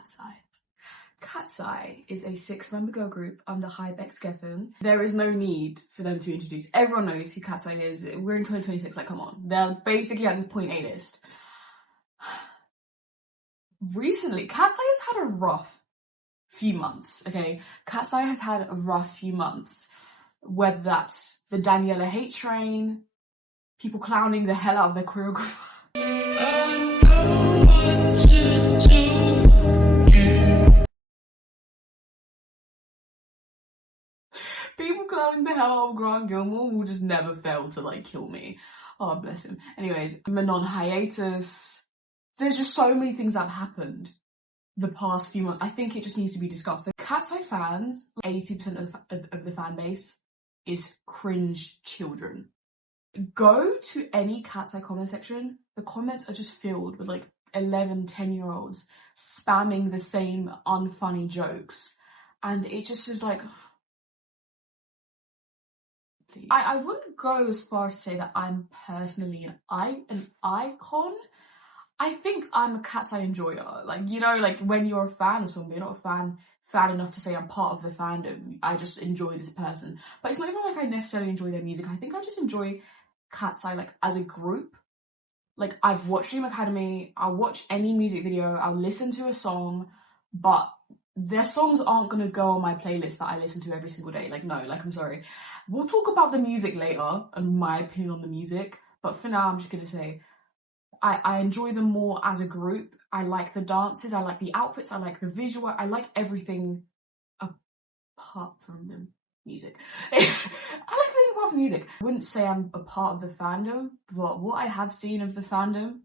Katseye. Katseye is a 6-member girl group under CHOREOGRAPHER. There is no need for them to introduce. Everyone knows who Katseye is. We're in 2026, like, come on. They're basically at this point A-list. Recently, Katseye has had a rough few months, okay? Katseye has had a rough few months. Whether that's the Daniela hate train, people clowning the hell out of their choreographer. People clowning the hell out of Grant Gilmore will just never fail to, like, kill me. Oh, bless him. Anyways, Manon Hiatus. There's just so many things that have happened the past few months. I think it just needs to be discussed. So Katseye fans, 80% of the fan base is cringe children. Go to any Katseye comment section, the comments are just filled with like 11, 10-year-olds spamming the same unfunny jokes. And it just is like, I wouldn't go as far as to say that I'm personally an icon. I think I'm a Katseye enjoyer. Like, you know, like when you're a fan of something, you're not a fan enough to say I'm part of the fandom. I just enjoy this person. But it's not even like I necessarily enjoy their music. I think I just enjoy Katseye like as a group. Like, I've watched Dream Academy, I'll watch any music video, I'll listen to a song, but their songs aren't gonna go on my playlist that I listen to every single day. Like, no, like, I'm sorry. We'll talk about the music later and my opinion on the music, but for now I'm just gonna say I enjoy them more as a group. I like the dances, I like the outfits, I like the visual, I like everything apart from the music. I like everything apart from music. I wouldn't say I'm a part of the fandom, but what I have seen of the fandom,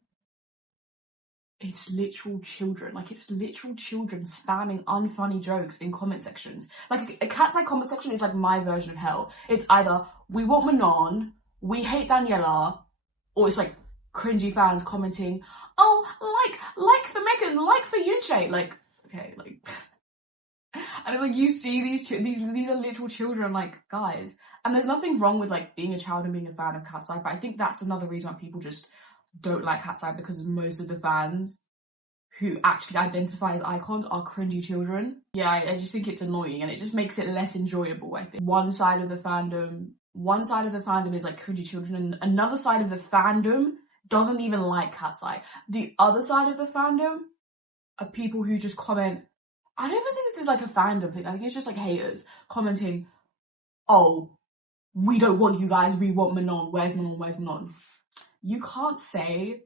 it's literal children. Like, it's literal children spamming unfunny jokes in comment sections. Like, a Katseye comment section is like my version of hell. It's either, we want Manon, we hate Daniela, or it's like, cringy fans commenting, oh, like for Megan, like for Yunche. Like, okay, like, and it's like, you see these are literal children, like, guys. And there's nothing wrong with like being a child and being a fan of Katseye, but I think that's another reason why people just don't like Katseye, because most of the fans who actually identify as icons are cringy children. Yeah, I just think it's annoying, and it just makes it less enjoyable. I think one side of the fandom is like cringy children, and another side of the fandom doesn't even like Katseye. The other side of the fandom are people who just comment. I don't even think this is like a fandom thing. I think it's just like haters commenting, oh, we don't want you guys, we want Manon. Where's Manon? Where's Manon? You can't say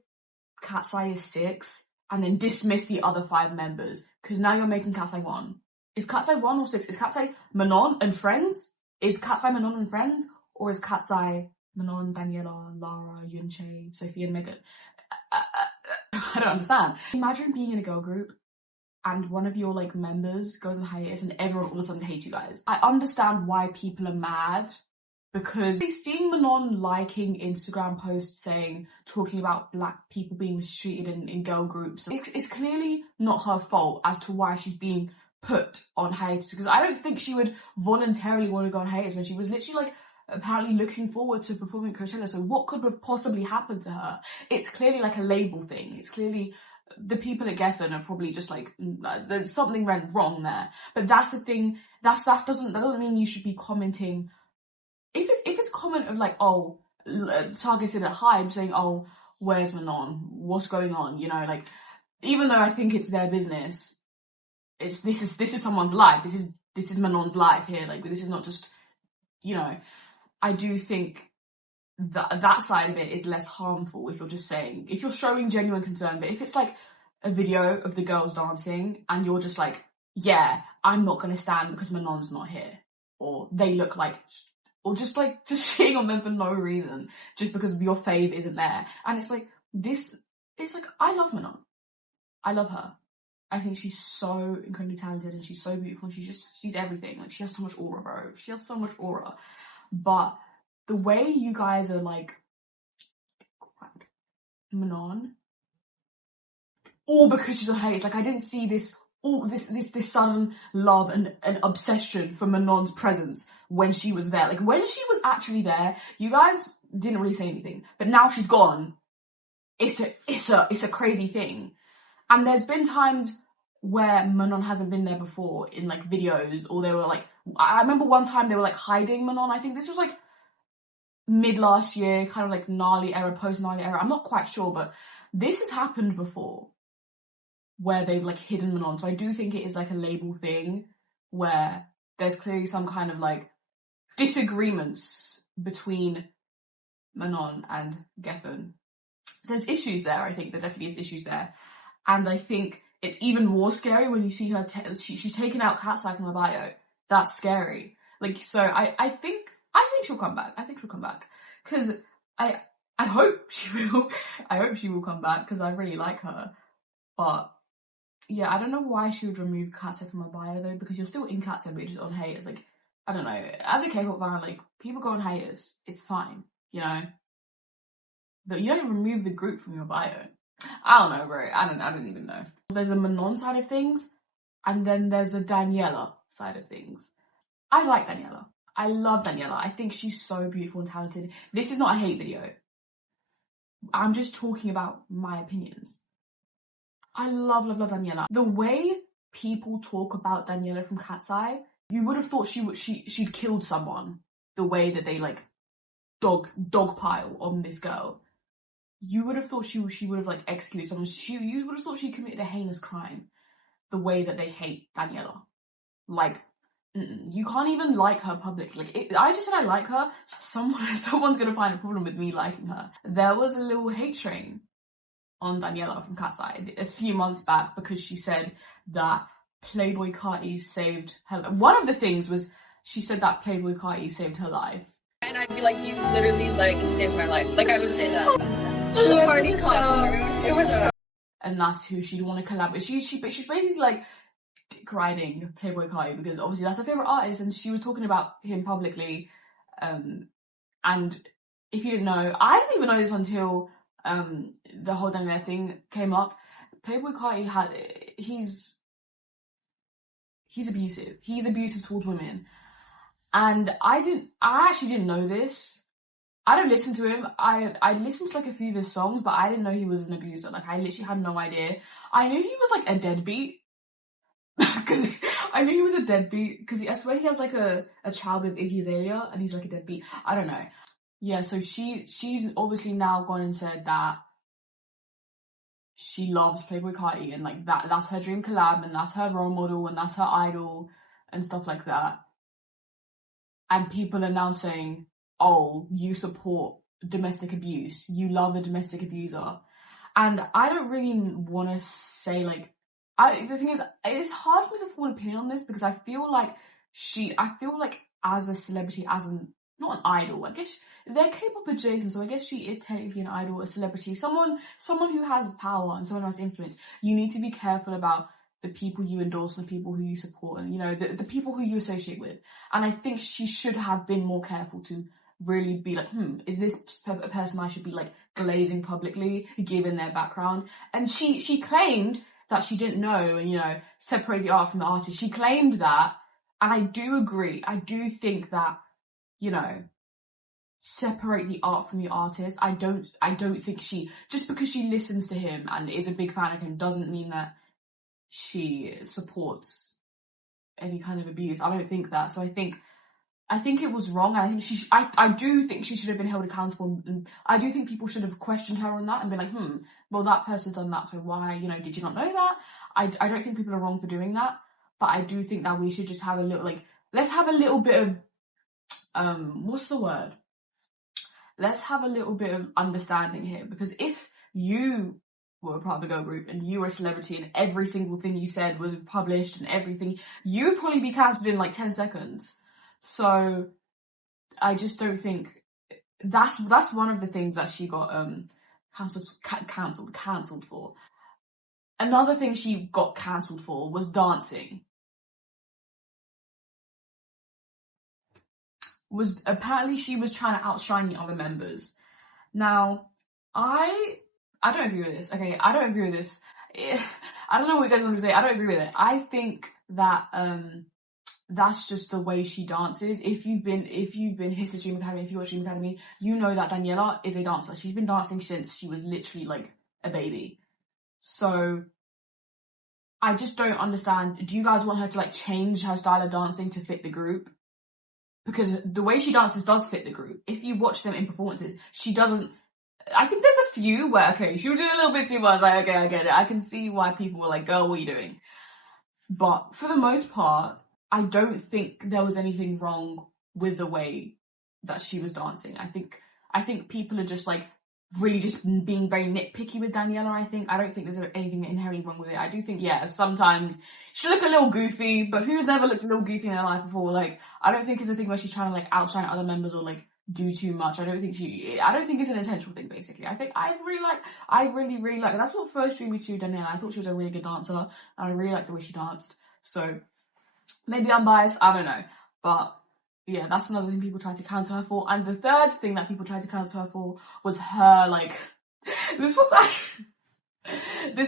Katseye is 6 and then dismiss the other 5 members, because now you're making Katseye 1. Is Katseye 1 or 6? Is Katseye Manon and friends? Is Katseye Manon and friends? Or is Katseye Manon, Daniela, Lara, Yunche, Sophie and Megan? I don't understand. Imagine being in a girl group and one of your like members goes on hiatus and everyone all of a sudden hates you guys. I understand why people are mad, because seeing Manon liking Instagram posts talking about black people being mistreated in girl groups, it's clearly not her fault as to why she's being put on hiatus, because I don't think she would voluntarily want to go on hiatus when she was literally like apparently looking forward to performing at Coachella. So what could have possibly happened to her? It's clearly like a label thing. It's clearly the people at Geffen are probably just like, there's something went wrong there. But that's the thing. That doesn't mean you should be commenting. If it's a comment of like, oh, targeted at Hype, saying, oh, where's Manon? What's going on? You know, like, even though I think it's their business, this is someone's life. This is Manon's life here. Like, this is not just, you know. I do think that side of it is less harmful if you're showing genuine concern. But if it's like a video of the girls dancing and you're just like, yeah, I'm not going to stand because Manon's not here, or they look like, or just shitting on them for no reason, just because your fave isn't there. And it's like, it's like, I love Manon. I love her. I think she's so incredibly talented and she's so beautiful and she's everything. Like, she has so much aura, bro. She has so much aura. But the way you guys are like, Manon, all because she's a hate. Like, I didn't see this sudden love and obsession for Manon's presence when she was there. Like, when she was actually there, you guys didn't really say anything. But now she's gone. It's a crazy thing. And there's been times where Manon hasn't been there before in like videos, or they were like, I remember one time they were like hiding Manon. I think this was like mid last year, kind of like gnarly era, post gnarly era. I'm not quite sure, but this has happened before where they've like hidden Manon. So I do think it is like a label thing where there's clearly some kind of like disagreements between Manon and Gethin. There's issues there. I think there definitely is issues there, and I think it's even more scary when you see her. She's taken out Katseye from her bio. That's scary. Like, so I think she'll come back. I think she'll come back because I hope she will. I hope she will come back because I really like her. But yeah, I don't know why she would remove Katseye from her bio though, because you're still in Katseye, but you're just on haters. Like, I don't know. As a K-pop fan, like, people go on haters. It's fine, you know. But you don't remove the group from your bio. I don't know, bro. I don't even know. There's a Manon side of things, and then there's a Daniela side of things. I like Daniela. I love Daniela. I think she's so beautiful and talented. This is not a hate video. I'm just talking about my opinions. I love Daniela. The way people talk about Daniela from Katseye, you would have thought she'd killed someone. The way that they like dogpile on this girl. You would have thought she would have like executed someone. You would have thought she committed a heinous crime. The way that they hate Daniela, like, you can't even like her publicly. Like, I just said I like her. Someone's gonna find a problem with me liking her. There was a little hate train on Daniela from Katseye a few months back because she said that Playboy Carti saved her. One of the things was she said that Playboy Carti saved her life. And I'd be like, you literally like saved my life. Like, I would say that. Party concert. It was so. And that's who she'd want to collab with. She's basically like riding Playboy Carti because obviously that's her favorite artist, and she was talking about him publicly. And if you didn't know, I didn't even know this until the whole Daniela thing came up. Playboy Carti he's abusive. He's abusive towards women. And I actually didn't know this. I don't listen to him. I listened to like a few of his songs, but I didn't know he was an abuser. Like, I literally had no idea. I knew he was like a deadbeat. Because I knew he was a deadbeat. Because I swear he has like a child with Iggy Azalea, and he's like a deadbeat. I don't know. Yeah, so she's obviously now gone and said that she loves Playboy Carti, and like that's her dream collab, and that's her role model, and that's her idol, and stuff like that. And people are now saying, oh, you support domestic abuse. You love a domestic abuser. And I don't really want to say, like, the thing is, it's hard for me to form an opinion on this because I feel like as a celebrity, not an idol, I guess they're K-pop adjacent, so I guess she is technically an idol, a celebrity, someone who has power and someone who has influence. You need to be careful about the people you endorse and the people who you support, and, you know, the people who you associate with. And I think she should have been more careful to really be like, is this a person I should be like glazing publicly, given their background? And she claimed that she didn't know, and, you know, separate the art from the artist. She claimed that, and I do agree. I do think that, you know, separate the art from the artist. I don't think just because she listens to him and is a big fan of him doesn't mean that she supports any kind of abuse. I don't think that. So I think it was wrong. I think I do think she should have been held accountable, and I do think people should have questioned her on that and been like, well, that person's done that, so why, you know, did you not know that? I don't think people are wrong for doing that, but I do think that we should just have a little, like, let's have a little bit of what's the word? Let's have a little bit of understanding here, because if you were a part of the girl group and you were a celebrity and every single thing you said was published and everything, you'd probably be cancelled in like 10 seconds. So I just don't think that's one of the things that she got cancelled for. Another thing she got cancelled for was dancing. Apparently she was trying to outshine the other members. Now, I don't agree with this. Okay, I don't agree with this. I don't know what you guys want to say. I don't agree with it. I think that that's just the way she dances. If you've been History Dream Academy, if you watch Dream Academy, you know that Daniela is a dancer. She's been dancing since she was literally like a baby. So I just don't understand. Do you guys want her to like change her style of dancing to fit the group? Because the way she dances does fit the group. If you watch them in performances, she doesn't. I think there's a few where, okay, she'll do a little bit too much. Like, okay, I get it. I can see why people were like, girl, what are you doing? But for the most part, I don't think there was anything wrong with the way that she was dancing. I think people are just like really just being very nitpicky with Daniela. I don't think there's anything inherently wrong with it. I do think, yeah, sometimes she look a little goofy, but who's never looked a little goofy in their life before? Like, I don't think it's a thing where she's trying to like outshine other members or like do too much. I don't think it's an intentional thing, basically. I really like, that's what first drew me to Daniela. I thought she was a really good dancer, and I really liked the way she danced. So maybe I'm biased, I don't know, but yeah, that's another thing people tried to counter her for. And the third thing that people tried to counter her for was her, like, this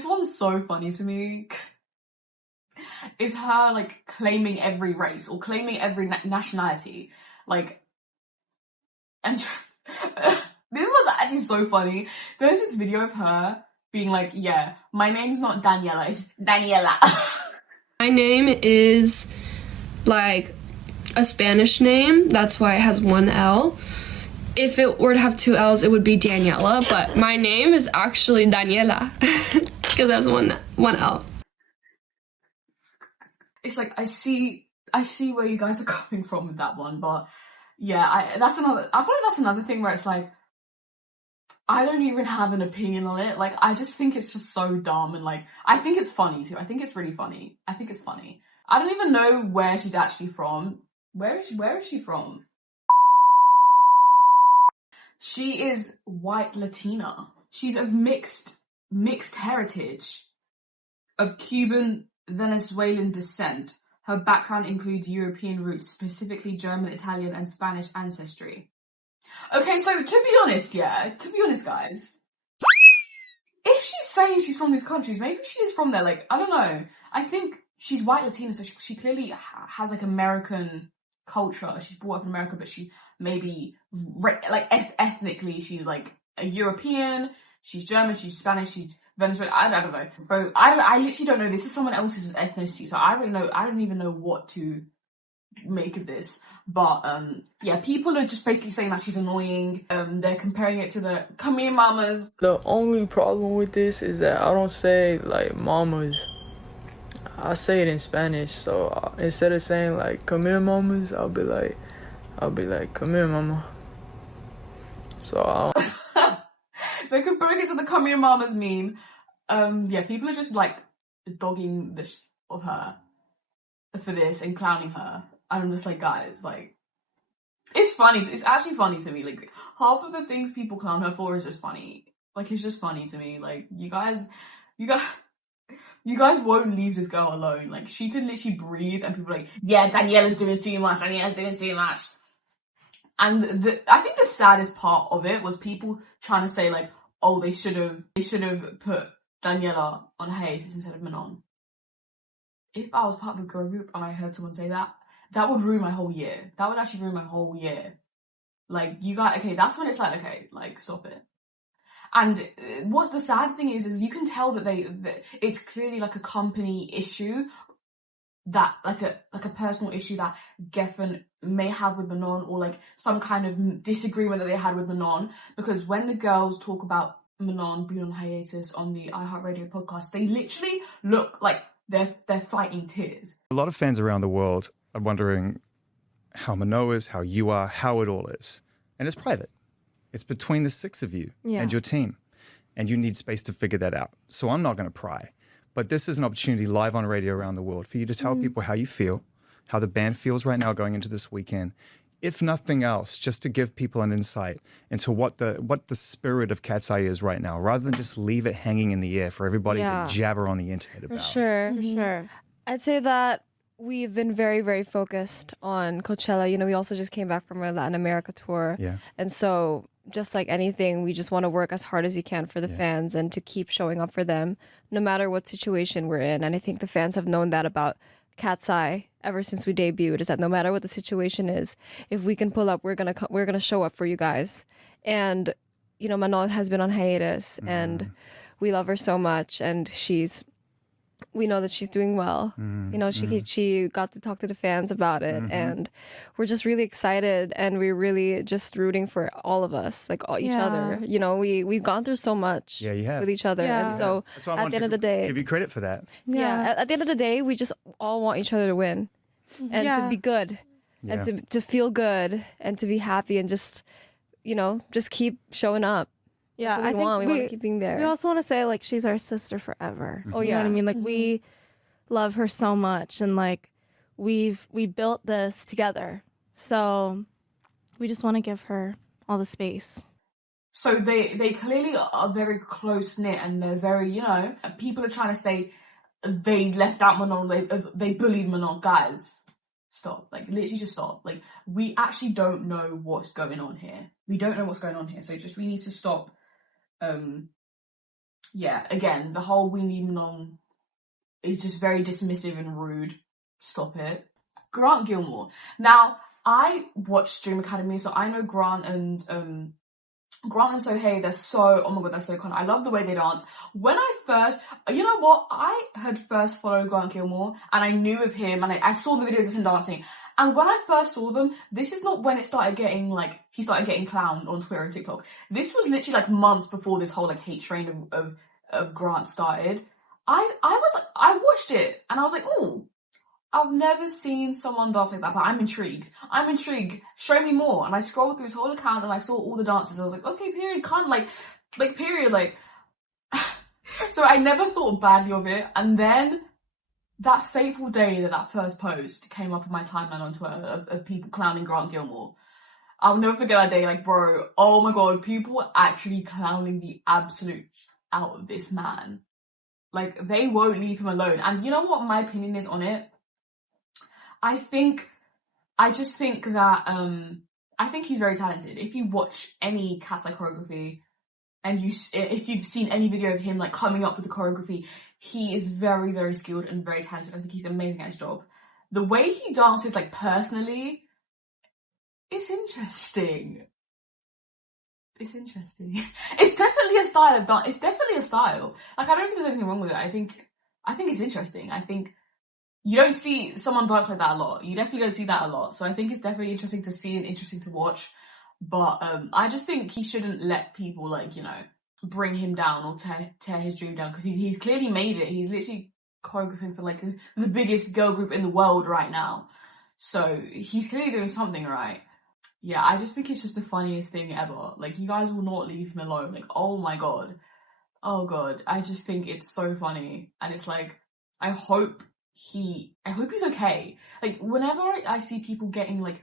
one's so funny to me, is her, like, claiming every race, or claiming every nationality, like, and this was actually so funny. There's this video of her being like, yeah, my name's not Daniela, it's Daniela. My name is, like, a Spanish name, that's why it has one L. If it were to have two L's, it would be Daniela, but my name is actually Daniela, because there's one L. It's like, I see where you guys are coming from with that one, but yeah, I feel like that's another thing where it's like, I don't even have an opinion on it. Like, I just think it's just so dumb, and like, I think it's funny too. I think it's really funny. I think it's funny. I don't even know where she's actually from. Where is she from? She is white Latina. She's of mixed heritage, of Cuban, Venezuelan descent. Her background includes European roots, specifically German, Italian, and Spanish ancestry. Okay, so to be honest, guys, if she's saying she's from these countries, maybe she is from there. Like, I don't know. I think she's white Latina, so she clearly has like American culture. She's brought up in America, but she maybe like ethnically she's like a European. She's German. She's Spanish. She's Venezuelan. I don't know, bro. I literally don't know. This is someone else's ethnicity, so I don't even know what to make of this. But yeah, people are just basically saying that she's annoying. They're comparing it to the "Come Here Mamas." The only problem with this is that I don't say like mamas. I say it in Spanish, so instead of saying like "Come here, mamas," I'll be like "Come here, mama." So they're comparing it to the "Come Here Mamas" meme. Yeah, people are just like dogging the of her for this and clowning her. I'm just like, guys, like, it's funny. It's actually funny to me. Like, half of the things people clown her for is just funny. Like, it's just funny to me. Like, you guys won't leave this girl alone. Like, she can literally breathe and people are like, yeah, Daniela's doing too much. And I think the saddest part of it was people trying to say like, oh, they should have put Daniela on hiatus instead of Manon. If I was part of a girl group and I heard someone say that, that would ruin my whole year. That would actually ruin my whole year. Like, you guys, okay, that's when it's like, okay, like, stop it. And what's the sad thing is you can tell that it's clearly like a company issue, that like a personal issue that Geffen may have with Manon, or like some kind of disagreement that they had with Manon, because when the girls talk about Manon being on hiatus on the iHeartRadio podcast, they literally look like they're fighting tears. A lot of fans around the world are wondering how Manon is, how you are, how it all is. And it's private. It's between the six of you and your team. And you need space to figure that out. So I'm not going to pry. But this is an opportunity live on radio around the world for you to tell people how you feel, how the band feels right now going into this weekend. If nothing else, just to give people an insight into what the spirit of Katseye is right now, rather than just leave it hanging in the air for everybody to jabber on the internet about. For sure. I'd say that we've been very, very focused on Coachella. You know, we also just came back from our Latin America tour. Yeah. And so just like anything, we just want to work as hard as we can for the fans and to keep showing up for them, no matter what situation we're in. And I think the fans have known that about Katseye ever since we debuted, is that no matter what the situation is, if we can pull up, we're gonna show up for you guys. And you know, Manon has been on hiatus, and we love her so much, and she's we know that she's doing well. You know, she got to talk to the fans about it, and we're just really excited, and we're really just rooting for all of us, like each other. You know, we've gone through so much with each other, and so at the end of the day, give you credit for that. At the end of the day, we just all want each other to win and to be good and to feel good and to be happy and just, you know, just keep showing up. Yeah, I think we want to keep being there. We also want to say, like, she's our sister forever. Oh, you know what I mean? Like, we love her so much, and like we built this together. So we just want to give her all the space. So they clearly are very close knit, and they're very, you know, people are trying to say they left out Manon, they bullied Manon. Guys, stop. Like, literally just stop. Like, we actually don't know what's going on here. We don't know what's going on here. So we need to stop. Again, the whole we need Manon is just very dismissive and rude. Stop it. Grant Gilmore. Now, I watched Dream Academy, so I know Grant and Sohei, they're so, oh my god, they're so kind. I love the way they dance. When I first, you know what, I had first followed Grant Gilmore, and I knew of him, and I saw the videos of him dancing. And when I first saw them, this is not when it started getting, like, he started getting clowned on Twitter and TikTok. This was literally, like, months before this whole, like, hate train of Grant started. I was like, I watched it, and I was like, oh, I've never seen someone dance like that, but I'm intrigued. Show me more. And I scrolled through his whole account, and I saw all the dances. I was like, okay, period, kind of like, period, like. So I never thought badly of it, and then that fateful day that first post came up on my timeline on Twitter of people clowning Grant Gilmore. I'll never forget that day, like, bro, oh my god, people were actually clowning the absolute out of this man. Like, they won't leave him alone. And you know what my opinion is on it? I just think that, I think he's very talented. If you watch any Katseye choreography, and if you've seen any video of him, like, coming up with the choreography, he is very, very skilled and very talented. I think he's amazing at his job. The way he dances, like, personally, it's interesting. It's interesting. It's definitely a style of dance. It's definitely a style. Like, I don't think there's anything wrong with it. I think it's interesting. I think you don't see someone dance like that a lot. You definitely don't see that a lot. So I think it's definitely interesting to see and interesting to watch. But I just think he shouldn't let people, like, you know, bring him down or tear his dream down, because he's clearly made it. He's literally choreographing for, like, the biggest girl group in the world right now. So he's clearly doing something right. Yeah, I just think it's just the funniest thing ever. Like, you guys will not leave him alone. Like, oh my god. Oh god. I just think it's so funny. And it's like, I hope he's okay. Like, whenever I see people getting, like,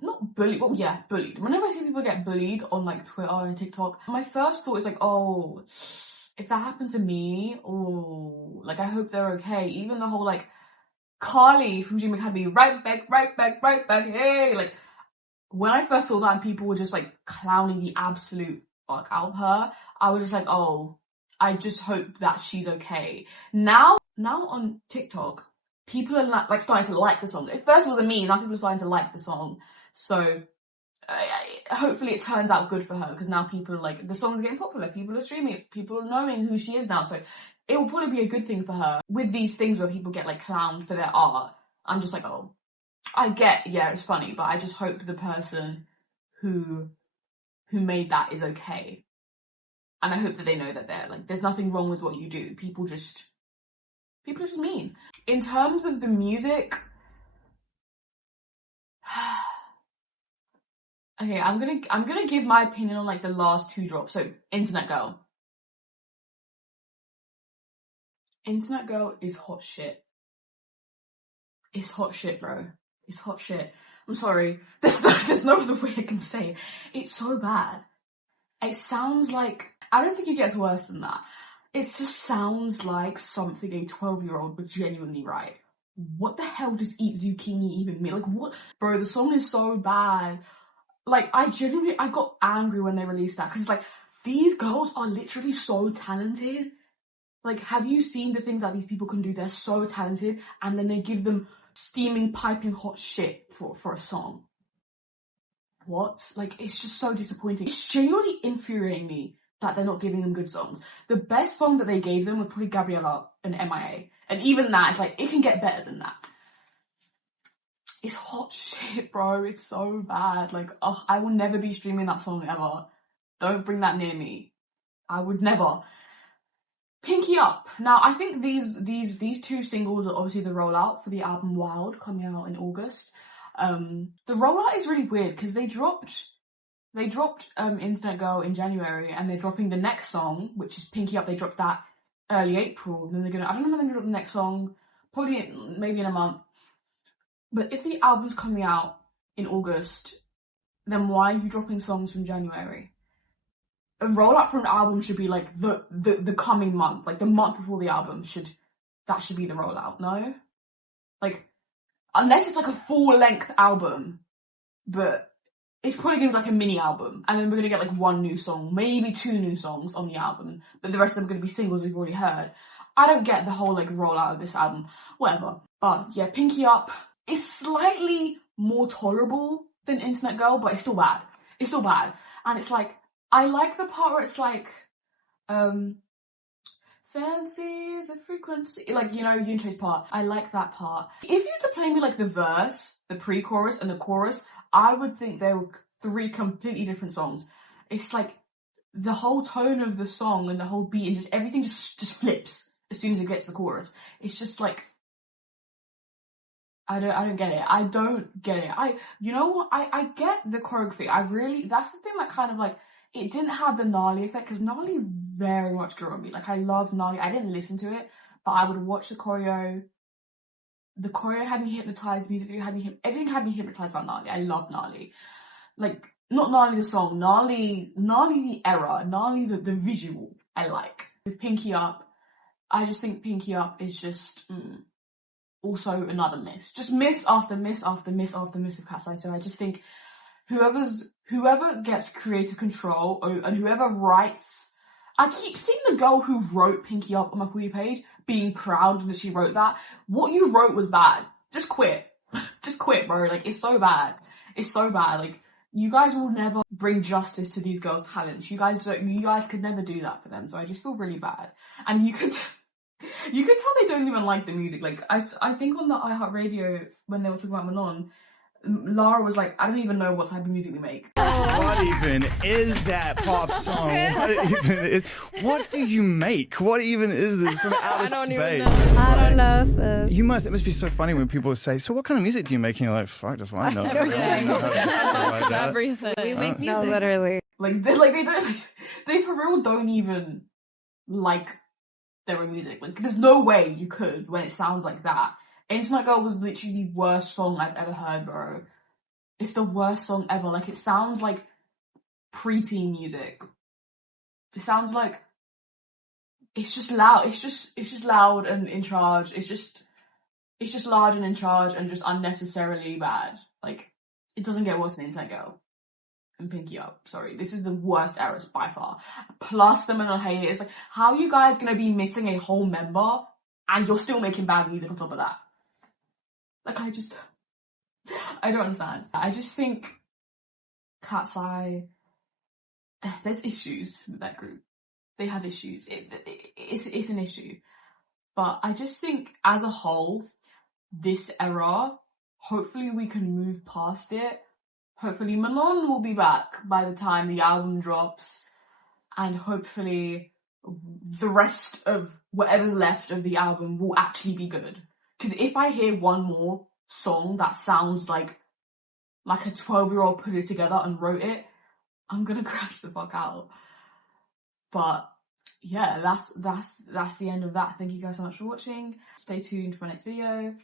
not bullied, well, yeah, bullied. Whenever I see people get bullied on, like, Twitter and TikTok, my first thought is like, oh, if that happened to me, oh, like, I hope they're okay. Even the whole, like, Carly from Dream Academy, right back, hey, like, when I first saw that and people were just, like, clowning the absolute fuck out of her, I was just like, oh, I just hope that she's okay. Now on TikTok, people are, like, starting to like the song. At first it was a meme, now people are starting to like the song. So hopefully it turns out good for her, because now people are, like, the song's getting popular, people are streaming it, people are knowing who she is now, so it will probably be a good thing for her. With these things where people get, like, clowned for their art, I'm just like, oh, I get, yeah, it's funny, but I just hope the person who made that is okay. And I hope that they know that they're, like, there's nothing wrong with what you do. People are just mean. In terms of the music, okay, I'm gonna give my opinion on, like, the last two drops. So, Internet Girl. Internet Girl is hot shit. It's hot shit, bro. It's hot shit. I'm sorry. There's no other way I can say it. It's so bad. It sounds like, I don't think it gets worse than that. It just sounds like something a 12-year-old would genuinely write. What the hell does eat zucchini even mean? Like, what? Bro, the song is so bad. Like, I got angry when they released that, because it's like, these girls are literally so talented. Like, have you seen the things that these people can do? They're so talented, and then they give them steaming, piping hot shit for a song. What? Like, it's just so disappointing. It's genuinely infuriating me that they're not giving them good songs. The best song that they gave them was probably Gabriella and MIA. And even that, it's like, it can get better than that. It's hot shit, bro. It's so bad. Like, ugh, I will never be streaming that song ever. Don't bring that near me. I would never. Pinky Up. Now, I think these two singles are obviously the rollout for the album Wild, coming out in August. The rollout is really weird because they dropped Internet Girl in January, and they're dropping the next song, which is Pinky Up. They dropped that early April. Then I don't know when they're gonna drop the next song. Probably maybe in a month. But if the album's coming out in August, then why are you dropping songs from January? A rollout for an album should be like the coming month, like the month before the album should be the rollout, no? Like, unless it's like a full-length album, but it's probably gonna be like a mini album, and then we're gonna get like one new song, maybe two new songs on the album, but the rest of them are gonna be singles we've already heard. I don't get the whole like rollout of this album, whatever. But yeah, Pinky Up is slightly more tolerable than Internet Girl, but it's still bad. It's still bad. And it's like, I like the part where it's like, fancy is a frequency, like, you know, Yunto's part. I like that part. If you were to play me like the verse, the pre-chorus and the chorus, I would think they were three completely different songs. It's like the whole tone of the song and the whole beat and just everything just flips as soon as it gets to the chorus. It's just like, I don't get it. I don't get it. You know what? I get the choreography. That's the thing that kind of like, it didn't have the Gnarly effect, because Gnarly very much grew on me. Like, I love Gnarly. I didn't listen to it, but I would watch the choreo. The choreo had me hypnotized, music video had me, everything had me hypnotized by Gnarly. I love Gnarly. Like, not Gnarly the song, Gnarly the era, Gnarly the visual I like. With Pinky Up, I just think Pinky Up is just, also another miss. Just miss after miss after miss after miss with Katseye. So I just think whoever gets creative control and whoever writes, I keep seeing the girl who wrote Pinky Up on my For You page being proud that she wrote that. What you wrote was bad. Just quit. Just quit, bro. Like, it's so bad. It's so bad. Like, you guys will never bring justice to these girls' talents. You guys could never do that for them. So I just feel really bad. And you could tell they don't even like the music. Like, I think on the iHeartRadio, when they were talking about Manon, Lara was like, I don't even know what type of music we make. What even is that pop song? What do you make? What even is this from outer space? Even know. I don't know, sis. It must be so funny when people say, so what kind of music do you make? And you're like, fuck if I know. Everything. We make music. No, literally. They for real don't even like their own music. Like, there's no way you could when it sounds like that. Internet Girl was literally the worst song I've ever heard, bro. It's the worst song ever. Like, it sounds like preteen music. It sounds like it's just loud. It's just loud and in charge. It's just loud and in charge and just unnecessarily bad. Like, it doesn't get worse than Internet Girl and Pinky Up. Sorry, this is the worst errors by far. Plus the Manon Hiatus. It's like, how are you guys gonna be missing a whole member and you're still making bad music on top of that? Like, I don't understand. I just think Katseye, there's issues with that group. They have issues. It's an issue. But I just think as a whole, this era, hopefully we can move past it. Hopefully Manon will be back by the time the album drops. And hopefully the rest of whatever's left of the album will actually be good. Because if I hear one more song that sounds like a 12-year-old put it together and wrote it, I'm gonna crash the fuck out. But yeah, that's the end of that. Thank you guys so much for watching. Stay tuned for my next video.